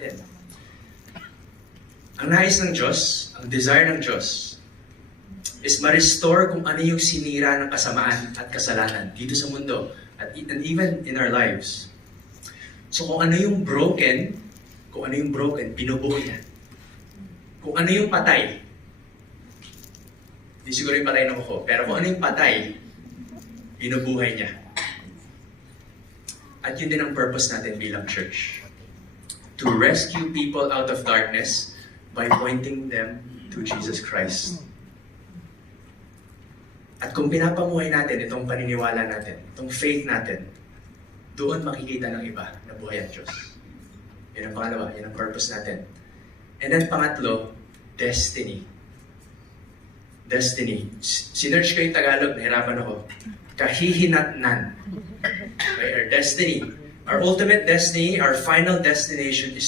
natin. Ang nais ng Diyos, ang desire ng Diyos, is ma-restore kung ano yung sinira ng kasamaan at kasalanan dito sa mundo and even in our lives. So kung ano yung broken, binubuo niya. Kung ano yung patay, hindi siguro yung patay ng kuko, pero kung ano yung patay, binubuhay niya. At yun din ang purpose natin bilang church. To rescue people out of darkness by pointing them to Jesus Christ. At kung pinapamuhay natin itong paniniwala natin, itong faith natin, doon makikita ng iba na buhay ang Diyos. Yan ang pangalawa, yan ang purpose natin. And then pangatlo, destiny. Destiny. Sinerge ko yung Tagalog, nahirapan ako. Kahihinatnan. Okay, our destiny. Our ultimate destiny, our final destination is